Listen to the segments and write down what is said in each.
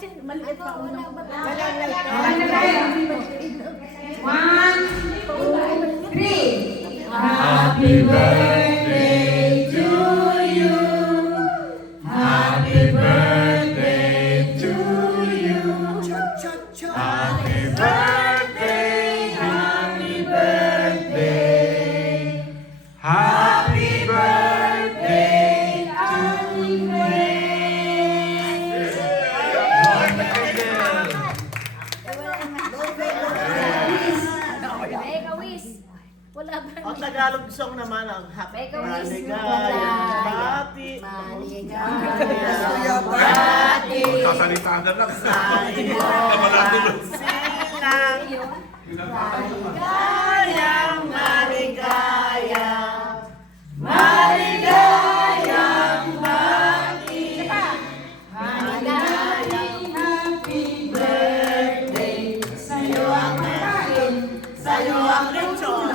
kasi maliit pa ako. Wala ba tayo? One, two, three. Happy birthday to you. Happy birthday to you. Happy birthday, happy birthday. Happy birthday to you. Mega wish. Wala ba? Ang Tagalog song naman ang happy. Mega wish. Maligay. Maligay. Bati. Sasalita na lang. Silang. Maligayang maligaya. Maligayang bati. Maligayang happy birthday. Sa'yo ang akin. Sa'yo ang lechon.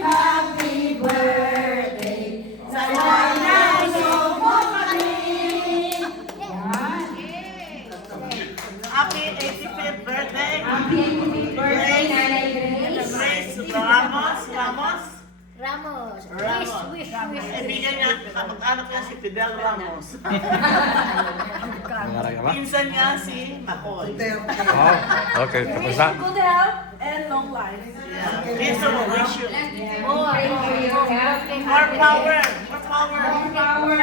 Happy birthday. Sa'yo ang naso mo kami. Happy 85th birthday. Happy birthday, Nanay Grace. Grace Ramos. Ramos. Ramos. Wish. Kaibigan niya, kamag-anak niya si Fidel Ramos. Pinsan niya si Makoy. Oh, okay. Tapos na. Good health and long life. Please wish you More power. more power. More power. More power.